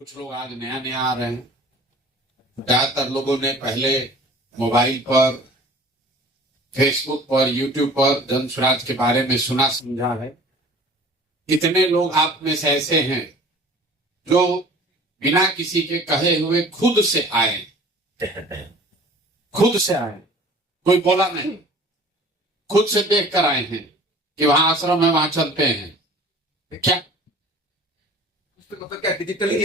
कुछ लोग आज नया नया आ रहे हैं। ज्यादातर लोगों ने पहले मोबाइल पर, फेसबुक पर, यूट्यूब पर जन स्वराज के बारे में सुना समझा है। कितने लोग आप में से ऐसे हैं जो बिना किसी के कहे हुए खुद से आए, खुद से आए, कोई बोला नहीं, खुद से देख कर आए हैं कि वहां आश्रम है, वहां चलते हैं। क्या मतलब क्या डिजिटली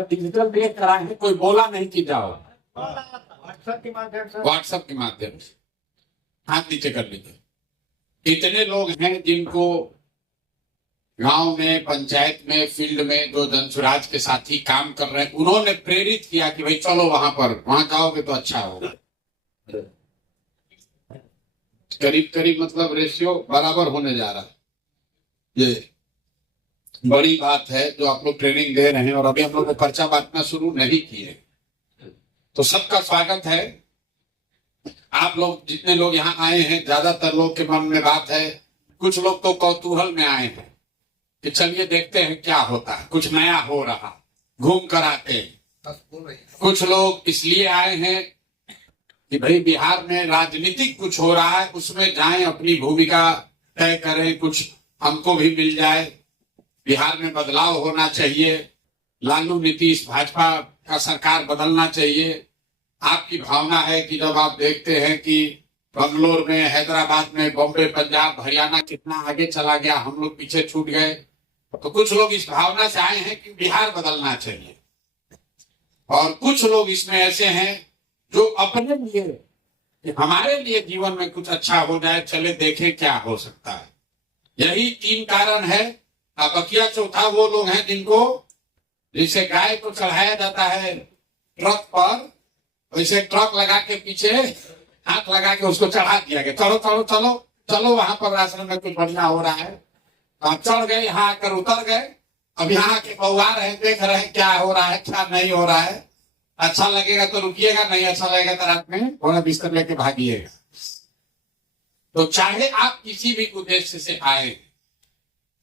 डिजिटल देख कर आए हैं, कोई बोला नहीं कि जाओ। व्हाट्सएप के माध्यम से व्हाट्सएप के माध्यम से हाथ नीचे कर लीजिए। इतने लोग हैं जिनको गांव में, पंचायत में, फील्ड में जो जनसुराज के साथी काम कर रहे हैं, उन्होंने प्रेरित किया कि भाई चलो वहां पर, वहां जाओगे तो अच्छा होगा। करीब करीब मतलब रेशियो बराबर होने जा रहा है। ये बड़ी बात है जो आप लोग ट्रेनिंग दे रहे हैं, और अभी हम लोग पर्चा बांटना शुरू नहीं किए, तो सबका स्वागत है। आप लोग जितने लोग यहाँ आए हैं, ज्यादातर लोग के मन में बात है, कुछ लोग तो कौतूहल में आए हैं कि चलिए देखते हैं क्या होता है, कुछ नया हो रहा, घूम कर आते हैं। कुछ लोग इसलिए आए हैं कि भाई बिहार में राजनीतिक कुछ हो रहा है, उसमें जाएं, अपनी भूमिका तय करें, कुछ हमको भी मिल जाए, बिहार में बदलाव होना चाहिए, लालू नीतीश भाजपा का सरकार बदलना चाहिए। आपकी भावना है कि जब आप देखते हैं कि बंगलोर में, हैदराबाद में, बॉम्बे, पंजाब, हरियाणा कितना आगे चला गया, हम लोग पीछे छूट गए, तो कुछ लोग इस भावना से आए हैं कि बिहार बदलना चाहिए। और कुछ लोग इसमें ऐसे हैं जो अपने लिए, कि हमारे लिए जीवन में कुछ अच्छा हो जाए, चले देखें क्या हो सकता है। यही तीन कारण है। बकिया चौथा वो लोग हैं जिनको, जैसे गाय को चढ़ाया जाता है ट्रक पर, वैसे ट्रक लगा के पीछे हाथ लगा के उसको चढ़ा दिया गया, चलो चलो चलो चलो वहां पर आश्रम में कुछ बढ़िया हो रहा है। आप चढ़ गए, यहाँ आकर उतर गए, अब यहाँ के बउआ रहे, देख रहे हैं क्या हो रहा है, क्या नहीं हो रहा है। अच्छा लगेगा तो रुकिएगा, नहीं अच्छा लगेगा तो रात में थोड़ा बिस्तर लेके भागिएगा। तो चाहे आप किसी भी उद्देश्य से आए,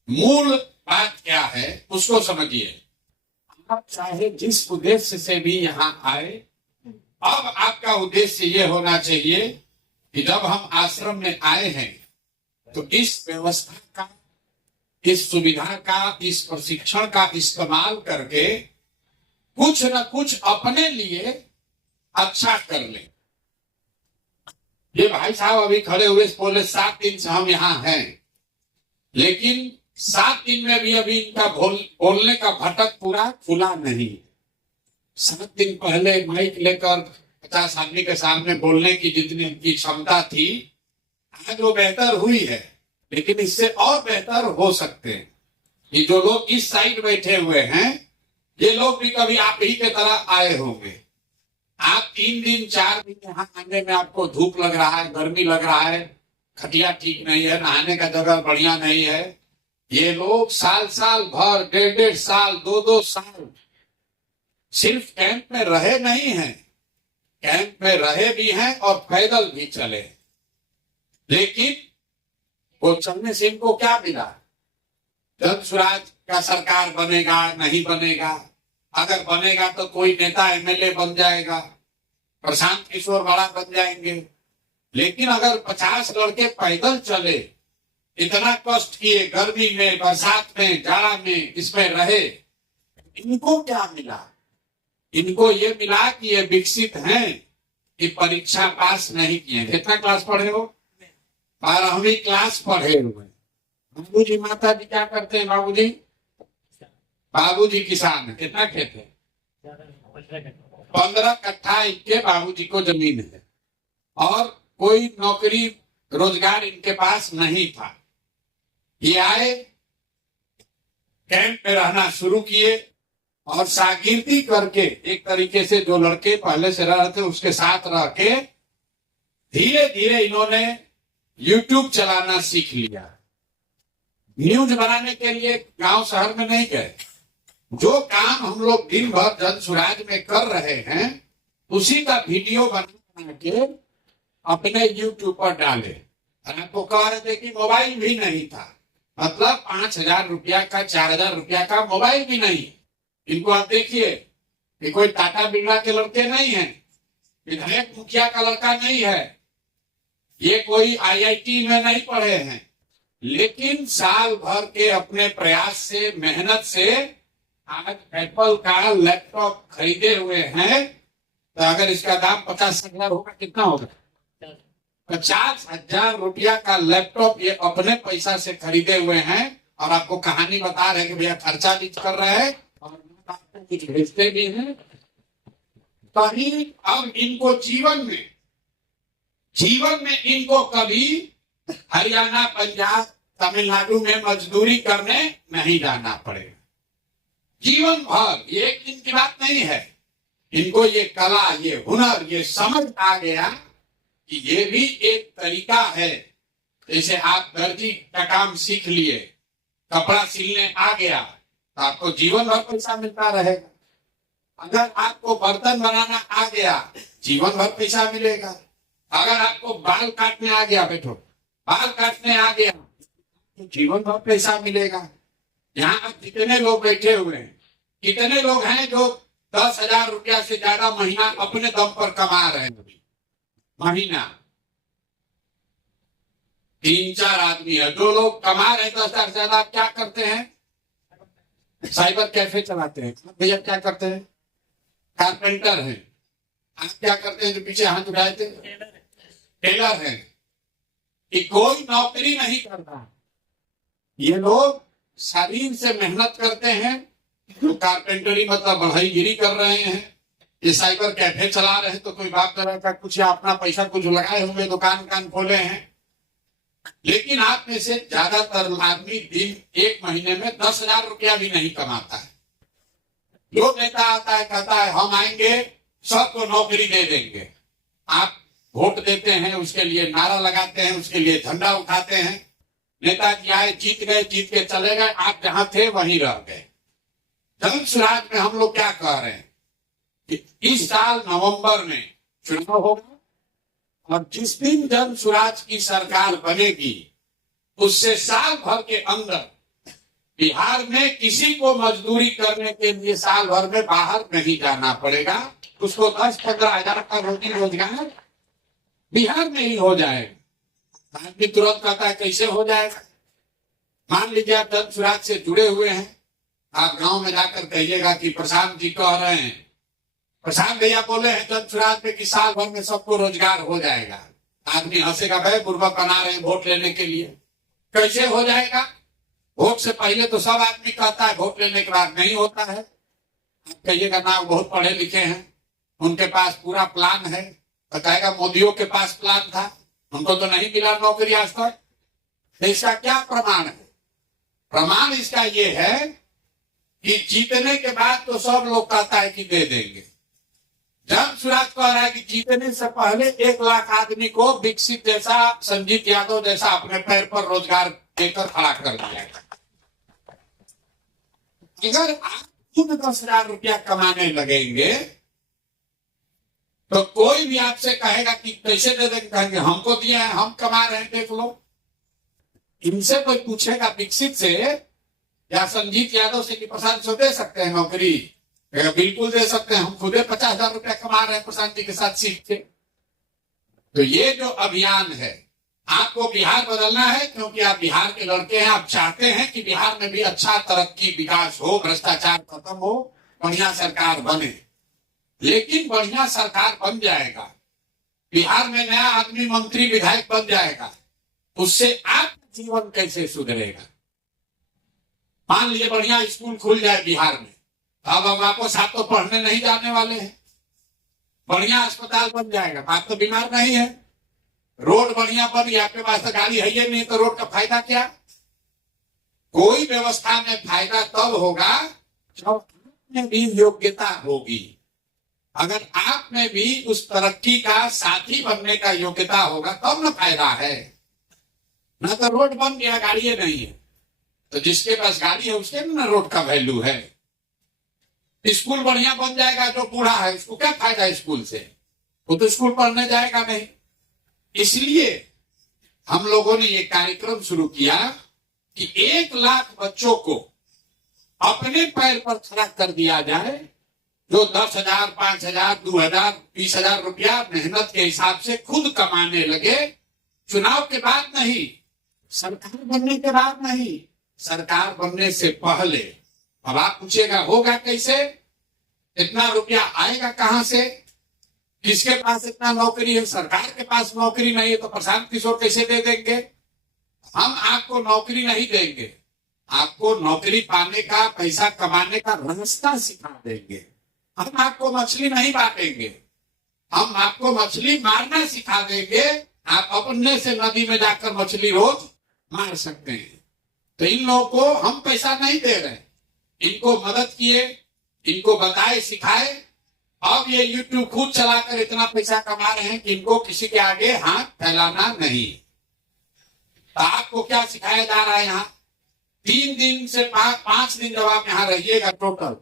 मूल बात क्या है उसको समझिए। आप चाहे जिस उद्देश्य से भी यहाँ आए, अब आपका उद्देश्य ये होना चाहिए कि जब हम आश्रम में आए हैं तो इस व्यवस्था का, इस सुविधा का, इस प्रशिक्षण का इस्तेमाल करके कुछ न कुछ अपने लिए अच्छा कर लें। ये भाई साहब अभी खड़े हुए बोले 7 दिन से हम यहाँ हैं, लेकिन 7 दिन में भी अभी इनका बोलने का भटक पूरा खुला नहीं। 7 दिन पहले माइक लेकर 50 आदमी के सामने बोलने की जितनी इनकी क्षमता थी, आज वो बेहतर हुई है, लेकिन इससे और बेहतर हो सकते हैं। ये जो लोग इस साइड बैठे हुए हैं, ये लोग भी कभी आप ही के तरह आए होंगे। आप 3 दिन 4 दिन यहाँ आने में आपको धूप लग रहा है, गर्मी लग रहा है, खटिया ठीक नहीं है, नहाने का जगह बढ़िया नहीं है। ये लोग साल साल भर, 1.5 साल, 2 साल सिर्फ कैंप में रहे नहीं हैं, कैंप में रहे भी हैं और पैदल भी चले। लेकिन वो चलने से इनको क्या मिला? जनसुराज का सरकार बनेगा, नहीं बनेगा, अगर बनेगा तो कोई नेता एमएलए बन जाएगा, प्रशांत किशोर बड़ा बन जाएंगे। लेकिन अगर 50 लड़के पैदल चले, इतना कष्ट किए, गर्मी में, बरसात में, जाड़ा में, इसमें रहे, इनको क्या मिला? इनको ये मिला कि ये विकसित हैं, कि परीक्षा पास नहीं किए। कितना क्लास पढ़े हो? 12वीं क्लास पढ़े हुए। बाबूजी, माता जी क्या करते हैं? बाबूजी, बाबूजी किसान है। कितना खेत है? 15 कट्ठा इनके बाबूजी को जमीन है, और कोई नौकरी रोजगार इनके पास नहीं था। ये आए, कैंप में रहना शुरू किए, और शागिर्दी करके, एक तरीके से जो लड़के पहले से रह रहे थे उसके साथ रह के धीरे धीरे इन्होंने यूट्यूब चलाना सीख लिया। न्यूज बनाने के लिए गांव शहर में नहीं गए। जो काम हम लोग दिन भर जनसुराज में कर रहे हैं, उसी का वीडियो बना के अपने यूट्यूब पर डाले। आपको कह रहे थे कि मोबाइल भी नहीं था, मतलब 5,000 रुपया का, 4,000 रुपया का मोबाइल भी नहीं। इनको आप देखिए कि कोई टाटा बिरला के लड़के नहीं हैं, विधायक मुखिया का लड़का नहीं है, ये कोई आईआईटी में नहीं पढ़े हैं, लेकिन साल भर के अपने प्रयास से, मेहनत से आज एप्पल का लैपटॉप खरीदे हुए हैं। तो अगर इसका दाम 50,000 होगा, कितना होगा? 50,000 रुपया का लैपटॉप ये अपने पैसा से खरीदे हुए हैं और आपको कहानी बता रहे हैं कि भैया खर्चा भी कर रहे हैं और आपको कुछ भेजते भी हैं। कहीं अब इनको जीवन में इनको कभी हरियाणा, पंजाब, तमिलनाडु में मजदूरी करने नहीं जाना पड़ेगा। जीवन भर, ये एक दिन की बात नहीं है। इनको ये कला, ये हुनर, ये समझ आ गया कि ये भी एक तरीका है। जैसे आप दर्जी का काम सीख लिए, कपड़ा सिलने आ गया, तो आपको जीवन भर पैसा मिलता रहेगा। अगर आपको बर्तन बनाना आ गया, जीवन भर पैसा मिलेगा। अगर आपको बाल काटने आ गया, बैठो, बाल काटने आ गया तो जीवन भर पैसा मिलेगा। यहाँ आप कितने लोग बैठे हुए हैं, कितने लोग हैं जो 10,000 रुपया से ज्यादा महीना अपने दम पर कमा रहे हैं? महीना 3-4 आदमी है। जो लोग कमा रहे हैं 10,000 से ज्यादा, आप क्या करते हैं? साइबर कैफे चलाते हैं। भैया क्या करते हैं? कारपेंटर हैं। आप क्या करते हैं जो पीछे हाथ उठाए थे? टेलर हैं। कि कोई नौकरी नहीं करता, ये लोग शरीर से मेहनत करते हैं। तो कारपेंटरी मतलब बढ़ईगिरी कर रहे हैं, ये साइबर कैफे चला रहे हैं, तो कोई बाप दादा का कुछ या अपना पैसा कुछ लगाए हुए दुकान खोले हैं। लेकिन आप में से ज्यादातर आदमी दिन, एक महीने में 10,000 रुपया भी नहीं कमाता है। जो नेता आता है कहता है हम आएंगे, सबको नौकरी दे देंगे। आप वोट देते हैं, उसके लिए नारा लगाते हैं, उसके लिए झंडा उठाते हैं। नेताजी आए, जीत गए, जीत के चले गए, आप जहां थे वहीं रह गए। जन स्वराज में हम लोग क्या कह रहे हैं कि इस साल नवंबर में चुनाव होगा और जिस दिन जन स्वराज की सरकार बनेगी, उससे साल भर के अंदर बिहार में किसी को मजदूरी करने के लिए साल भर में बाहर नहीं जाना पड़ेगा। उसको 10-15 हजार का रोजी रोजगार बिहार में ही हो जाएगा। आदमी तुरंत कहता है कैसे हो जाएगा? मान लीजिए आप जन स्वराज से जुड़े हुए हैं, आप गांव में जाकर कहिएगा कि प्रशांत जी कह रहे हैं, प्रशांत भैया बोले हैं जन स्वराज में कि साल भर में सबको रोजगार हो जाएगा। आदमी हंसेगा, भाई बुर्बक बना रहे हैं वोट लेने के लिए। कैसे हो जाएगा? वोट से पहले तो सब आदमी कहता है, वोट लेने के बाद नहीं होता है। आप कहिएगा ना बहुत पढ़े लिखे हैं, उनके पास पूरा प्लान है, तो कहेगा मोदियों के पास प्लान था, उनको तो नहीं मिला नौकरी आज तक। तो इसका क्या प्रमाण है? प्रमाण इसका ये है कि जीतने के बाद तो सब लोग कहता है कि दे देंगे। जन स्वराज कह रहा है कि जीतने से पहले 1 लाख आदमी को विकसित जैसा, संजीत यादव जैसा अपने पैर पर रोजगार देकर खड़ा कर दिया। अगर आप खुद 10,000 रुपया कमाने लगेंगे तो कोई भी आपसे कहेगा कि कैसे दे देंगे, कहेंगे हमको दिया है, हम कमा रहे हैं, देख लो। इनसे कोई पूछेगा विकसित से या संजीत यादव से कि प्रशांत से दे सकते हैं नौकरी? बिल्कुल दे सकते हैं, हम खुद 50,000 रुपया कमा रहे हैं प्रशांत जी के साथ सीख के। तो ये जो अभियान है, आपको बिहार बदलना है, क्योंकि आप बिहार के लड़के हैं। आप चाहते हैं कि बिहार में भी अच्छा तरक्की, विकास हो, भ्रष्टाचार खत्म हो, बढ़िया सरकार बने। लेकिन बढ़िया सरकार बन जाएगा, बिहार में नया आदमी मंत्री विधायक बन जाएगा, उससे आपका जीवन कैसे सुधरेगा? मान लीजिए बढ़िया स्कूल खुल जाए बिहार में, अब हम वापस आप तो पढ़ने नहीं जाने वाले हैं। बढ़िया अस्पताल बन जाएगा, आप तो बीमार नहीं है। रोड बढ़िया बन गया, आपके पास तो गाड़ी है ही नहीं, तो रोड का फायदा क्या? कोई व्यवस्था में फायदा तब होगा जब में भी योग्यता होगी। अगर आप में भी उस तरक्की का साथी बनने का योग्यता होगा तब ना फायदा है। ना तो रोड बन गया, गाड़ी नहीं है, तो जिसके पास गाड़ी है उसके ना रोड का वैल्यू है। स्कूल बढ़िया बन जाएगा, जो बूढ़ा है उसको क्या फायदा स्कूल से? वो तो स्कूल पढ़ने जाएगा नहीं। इसलिए हम लोगों ने ये कार्यक्रम शुरू किया कि 1 लाख बच्चों को अपने पैर पर खड़ा कर दिया जाए, जो 10,000, 5,000, 2,000, 20,000 रुपया मेहनत के हिसाब से खुद कमाने लगे, चुनाव के बाद नहीं, सरकार बनने के बाद नहीं, सरकार बनने से पहले। अब आप पूछिएगा होगा कैसे, इतना रुपया आएगा कहां से, किसके पास इतना नौकरी है? सरकार के पास नौकरी नहीं है तो प्रशांत किशोर कैसे दे देंगे? हम आपको नौकरी नहीं देंगे, आपको नौकरी पाने का, पैसा कमाने का रास्ता सिखा देंगे। हम आपको मछली नहीं बांटेंगे, हम आपको मछली मारना सिखा देंगे। आप अपने से नदी में जाकर मछली रोज मार सकते हैं। तो इन लोगों को हम पैसा नहीं दे रहे, इनको मदद किए, इनको बताए, सिखाए। अब ये YouTube खुद चलाकर इतना पैसा कमा रहे हैं कि इनको किसी के आगे हाथ फैलाना नहीं। तो आपको क्या सिखाया जा रहा है? यहाँ 3 दिन से 5 दिन जब आप यहाँ रहिएगा, टोटल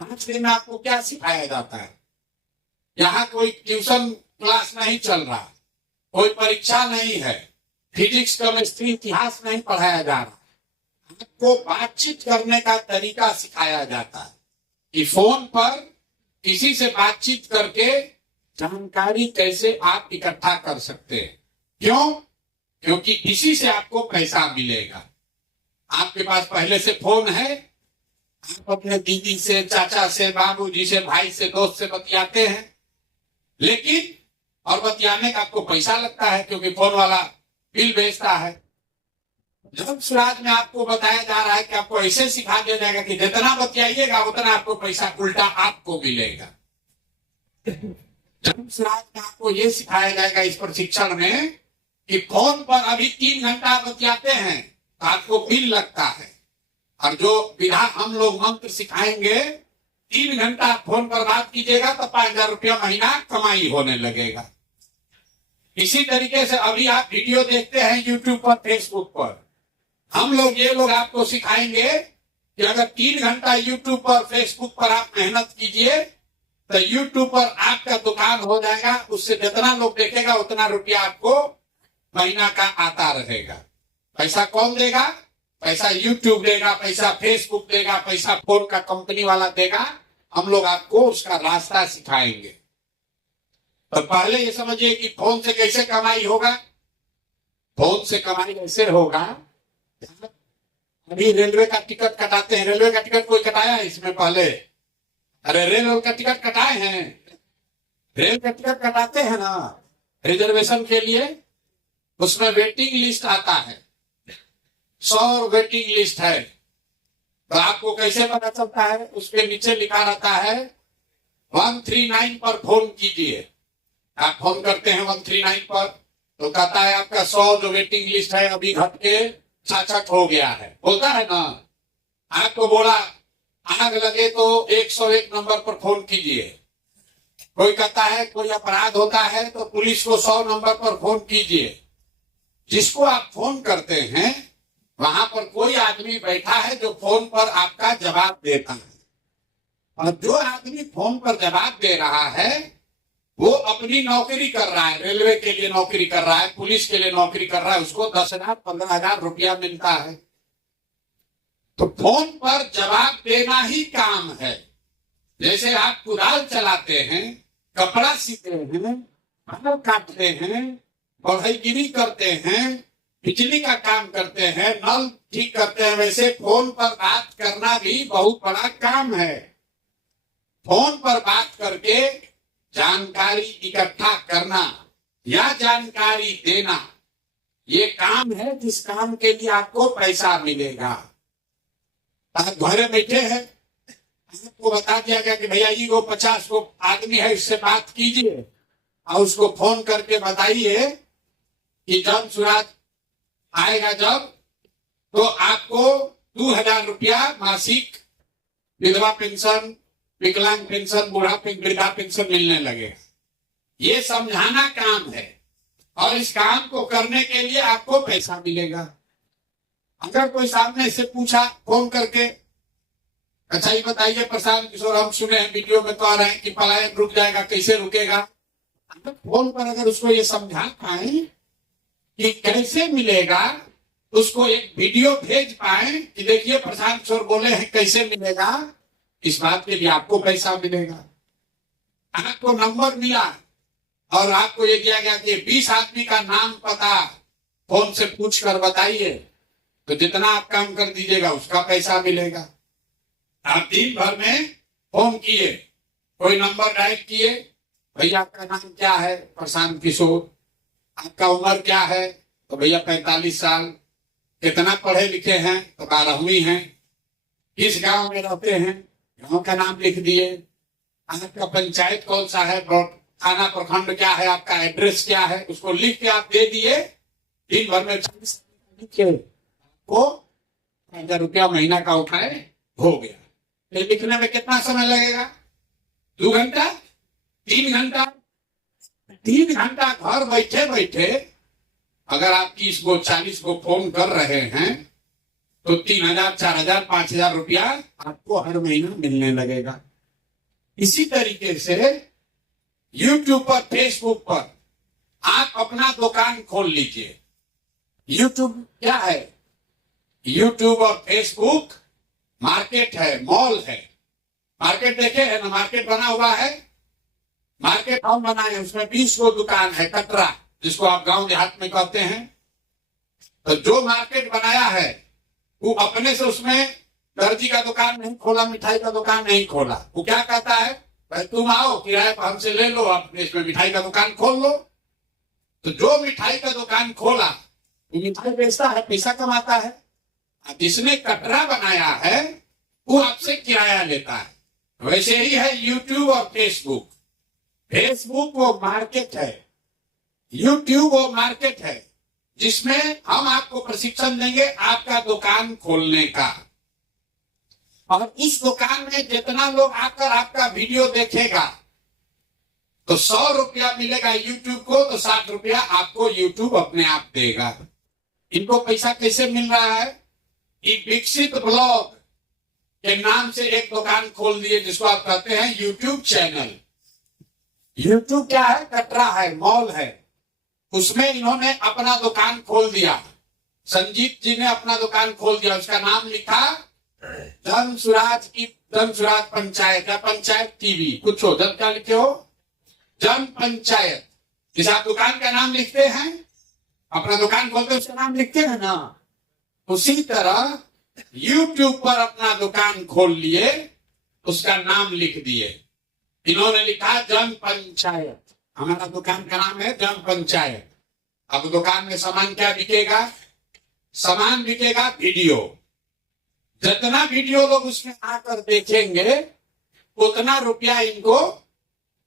5 दिन में आपको क्या सिखाया जाता है? यहाँ कोई ट्यूशन क्लास नहीं चल रहा, कोई परीक्षा नहीं है, फिजिक्स, केमिस्ट्री, इतिहास नहीं पढ़ाया जा रहा। आपको बातचीत करने का तरीका सिखाया जाता है कि फोन पर किसी से बातचीत करके जानकारी कैसे आप इकट्ठा कर सकते हैं। क्यों? क्योंकि इसी से आपको पैसा मिलेगा। आपके पास पहले से फोन है, आप अपने दीदी से, चाचा से, बाबूजी से, भाई से, दोस्त से बतियाते हैं, लेकिन और बतियाने का आपको पैसा लगता है क्योंकि फोन वाला बिल भेजता है। जब स्वराज में आपको बताया जा रहा है कि आपको ऐसे सिखा दिया जाएगा कि जितना बतियाइएगा उतना आपको पैसा उल्टा आपको मिलेगा। जब स्वराज में आपको ये सिखाया जाएगा इस प्रशिक्षण में कि फोन पर अभी 3 घंटा बतियाते हैं तो आपको बिल लगता है, और जो विधा हम लोग मंत्र सिखाएंगे, 3 घंटा फोन पर बात कीजिएगा तो 5,000 रुपया महीना कमाई होने लगेगा। इसी तरीके से अभी आप वीडियो देखते हैं YouTube पर, फेसबुक पर, हम लोग ये लोग आपको सिखाएंगे कि अगर 3 घंटा YouTube पर, फेसबुक पर आप मेहनत कीजिए तो YouTube पर आपका दुकान हो जाएगा। उससे जितना लोग देखेगा उतना रुपया आपको महीना का आता रहेगा। पैसा कौन देगा? पैसा YouTube देगा, पैसा फेसबुक देगा, पैसा फोन का कंपनी वाला देगा। हम लोग आपको उसका रास्ता सिखाएंगे। तो पहले ये समझिए कि फोन से कैसे कमाई होगा। फोन से कमाई कैसे होगा? अभी रेलवे का टिकट कटाते हैं, रेलवे का टिकट कोई कटाया है इसमें पहले? अरे रेलवे का टिकट कटाए हैं, रेल का टिकट कटाते हैं ना रिजर्वेशन के लिए, उसमें वेटिंग लिस्ट आता है, 100 वेटिंग लिस्ट है। तो आपको कैसे पता चलता है? उसके नीचे लिखा रहता है 139 पर फोन कीजिए। आप फोन करते हैं 139 पर तो कहता है आपका 100 जो वेटिंग लिस्ट है अभी घट के 66 हो गया है, बोलता है ना। आपको बोला आग लगे तो 101 नंबर पर फोन कीजिए। कोई कहता है कोई अपराध होता है तो पुलिस को 100 नंबर पर फोन कीजिए। जिसको आप फोन करते हैं वहां पर कोई आदमी बैठा है जो फोन पर आपका जवाब देता है, और जो आदमी फोन पर जवाब दे रहा है वो अपनी नौकरी कर रहा है, रेलवे के लिए नौकरी कर रहा है, पुलिस के लिए नौकरी कर रहा है, उसको 10,000 15,000 रुपया मिलता है। तो फोन पर जवाब देना ही काम है। जैसे आप कुदाल चलाते हैं, कपड़ा सीते हैं, बाल काटते हैं, बढ़ईगिरी करते हैं, बिजली का काम करते हैं, नल ठीक करते हैं, वैसे फोन पर बात करना भी बहुत बड़ा काम है। फोन पर बात करके जानकारी इकट्ठा करना या जानकारी देना, ये काम है जिस काम के लिए आपको पैसा मिलेगा। आप घरे बैठे हैं, आपको बता दिया गया कि भैया ये वो 50 को आदमी है, इससे बात कीजिए, और उसको फोन करके बताइए कि जब स्वराज आएगा जब तो आपको 2,000 रुपया मासिक विधवा पेंशन, विकलांग पेंशन, वृद्धा पेंशन मिलने लगेगा। ये समझाना काम है, और इस काम को करने के लिए आपको पैसा मिलेगा। अगर कोई सामने से पूछा फोन करके, अच्छा ये बताइए प्रशांत किशोर, हम सुने हैं वीडियो में कह रहे हैं कि पलायन रुक जाएगा, कैसे रुकेगा? फोन पर अगर उसको ये समझा पाए कि कैसे मिलेगा, उसको एक वीडियो भेज पाए कि देखिए प्रशांत किशोर बोले हैं, कैसे मिलेगा, इस बात के लिए आपको पैसा मिलेगा। आपको नंबर मिला और आपको ये किया गया कि 20 आदमी का नाम पता फोन से पूछ कर बताइए, तो जितना आप काम कर दीजिएगा उसका पैसा मिलेगा। आप दिन भर में फोन किए, कोई नंबर डायल किए, भैया आपका नाम क्या है, प्रशांत किशोर, आपका उम्र क्या है, तो भैया 45 साल, कितना पढ़े लिखे हैं, तो 12वीं हैं, किस गांव में रहते हैं, गांव का नाम लिख दिए, आपका पंचायत कौन सा है, थाना प्रखंड क्या है, आपका एड्रेस क्या है, उसको लिख के आप दे दिए। दिन भर में 40 को 1000 रुपया महीना का उठाए, हो गया। ये लिखने में कितना समय लगेगा, 2 घंटा, 3 घंटा। 3 घंटा घर बैठे बैठे अगर आप 30 को 40 को फोन कर रहे हैं तो 3000, 4000, 5000 रुपया आपको हर महीना मिलने लगेगा। इसी तरीके से YouTube पर, फेसबुक पर आप अपना दुकान खोल लीजिए। YouTube क्या है, YouTube और फेसबुक मार्केट है, मॉल है। मार्केट देखे है ना, मार्केट बना हुआ है, मार्केट हम बनाए, उसमें 20 को दुकान है, कटरा जिसको आप गांव देहात में कहते हैं। तो जो मार्केट बनाया है वो अपने से उसमें दर्जी का दुकान नहीं खोला, मिठाई का दुकान नहीं खोला। वो क्या कहता है, भाई तुम आओ किराए पर हमसे ले लो, आप इसमें मिठाई का दुकान खोल लो। तो जो मिठाई का दुकान खोला वो मिठाई बेचता है, पैसा कमाता है। जिसने कटरा बनाया है वो आपसे किराया लेता है। वैसे ही है YouTube और फेसबुक। फेसबुक वो मार्केट है, YouTube वो मार्केट है जिसमें हम आपको प्रशिक्षण देंगे आपका दुकान खोलने का। और इस दुकान में जितना लोग आकर आपका वीडियो देखेगा तो 100 रुपया मिलेगा YouTube को, तो 60 रुपया आपको YouTube अपने आप देगा। इनको पैसा कैसे मिल रहा है, एक विकसित ब्लॉग के नाम से एक दुकान खोल दिए जिसको आप कहते हैं YouTube चैनल। YouTube क्या है, कटरा है, मॉल है, उसमें इन्होंने अपना दुकान खोल दिया। संजीत जी ने अपना दुकान खोल दिया, उसका नाम लिखा धनसुराज पंचायत या पंचायत टीवी, कुछ हो, जब क्या लिखे हो, जन पंचायत। जिस आप दुकान का नाम लिखते हैं, अपना दुकान खोलते हैं उसका नाम लिखते हैं ना, उसी तरह YouTube पर अपना दुकान खोल लिए, उसका नाम लिख दिए। इन्होंने लिखा जन पंचायत, हमारा दुकान का नाम है जन पंचायत। अब दुकान में सामान क्या बिकेगा, सामान बिकेगा वीडियो। जितना वीडियो लोग उसमें आकर देखेंगे उतना रुपया इनको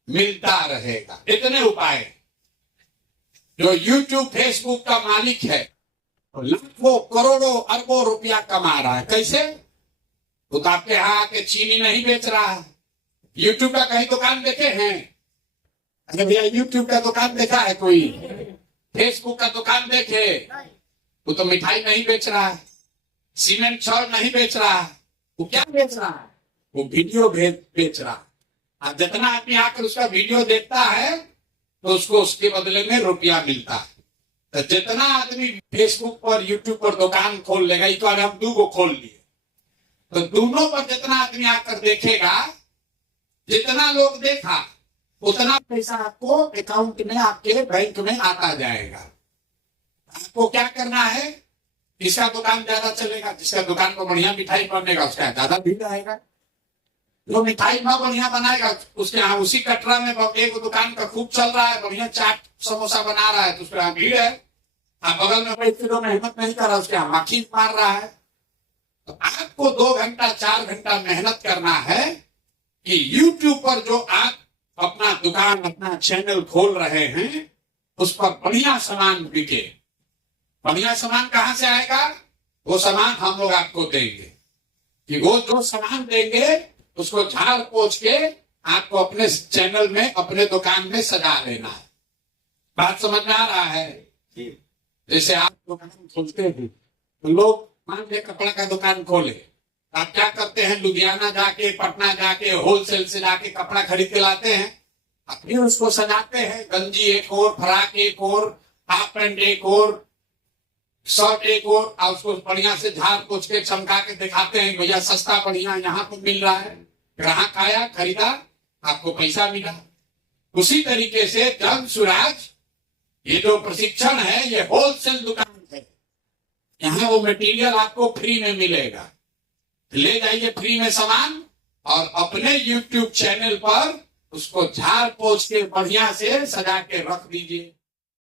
मिलता रहेगा। इतने उपाय जो YouTube फेसबुक का मालिक है लाखों करोड़ों अरबों रुपया कमा रहा है। कैसे, वो तो आपके यहाँ आके चीनी नहीं बेच रहा है। YouTube का कहीं दुकान देखे हैं, अरे भैया YouTube का दुकान देखा है कोई, फेसबुक का दुकान देखे, वो तो मिठाई नहीं बेच रहा है, सीमेंट छड़ नहीं बेच रहा है, वो क्या बेच रहा है, वो वीडियो बेच रहा है। अब जितना आदमी आकर उसका वीडियो देखता है तो उसको उसके बदले में रुपया मिलता है। तो जितना आदमी फेसबुक पर YouTube पर दुकान खोल लेगा, एक बार हम 2 को खोल लिए, तो दोनों पर जितना आदमी आकर देखेगा, जितना लोग देखा उतना पैसा आपको अकाउंट में, आपके बैंक में आता जाएगा। आपको क्या करना है, जिसका दुकान ज्यादा चलेगा, जिसका दुकान को बढ़िया मिठाई बनेगा उसका ज्यादा भीड़ आएगा। जो मिठाई न बढ़िया बनाएगा उसके यहाँ, उसी कटरा में एक दुकान का खूब चल रहा है, बढ़िया चाट समोसा बना रहा है, तो उसके यहाँ भीड़ है। आप बगल में कोई किलो मेहनत नहीं कर रहा, उसके यहाँ मक्खी मार रहा है। तो आपको 2 घंटा 4 घंटा मेहनत करना है कि YouTube पर जो आप अपना दुकान, अपना चैनल खोल रहे हैं उस पर बढ़िया सामान बिके। बढ़िया सामान कहां से आएगा, वो सामान हम लोग आपको देंगे। कि वो जो सामान देंगे उसको झाड़ पोंछ के आपको अपने चैनल में, अपने दुकान में सजा लेना है। बात समझ में आ रहा है। जैसे आप दुकान खोलते हैं तो लोग मान लीजिए कपड़ा का दुकान खोले, आप क्या करते हैं, लुधियाना जाके, पटना जाके, होलसेल से जाके कपड़ा खरीद के लाते हैं, फिर उसको सजाते हैं। गंजी एक और, फ्राक एक और, हाफ पैंट एक और, शर्ट एक और उसको बढ़िया से झाड़ पोछ के चमका के दिखाते हैं भैया सस्ता बढ़िया यहाँ पर मिल रहा है, ग्राहक आया खरीदा, आपको पैसा मिला। उसी तरीके से जन सुराज ये जो प्रशिक्षण है ये होलसेल दुकान है, यहाँ वो मटेरियल आपको फ्री में मिलेगा, ले जाइए फ्री में सामान और अपने YouTube चैनल पर उसको झाड़ पोछ के बढ़िया से सजा के रख दीजिए।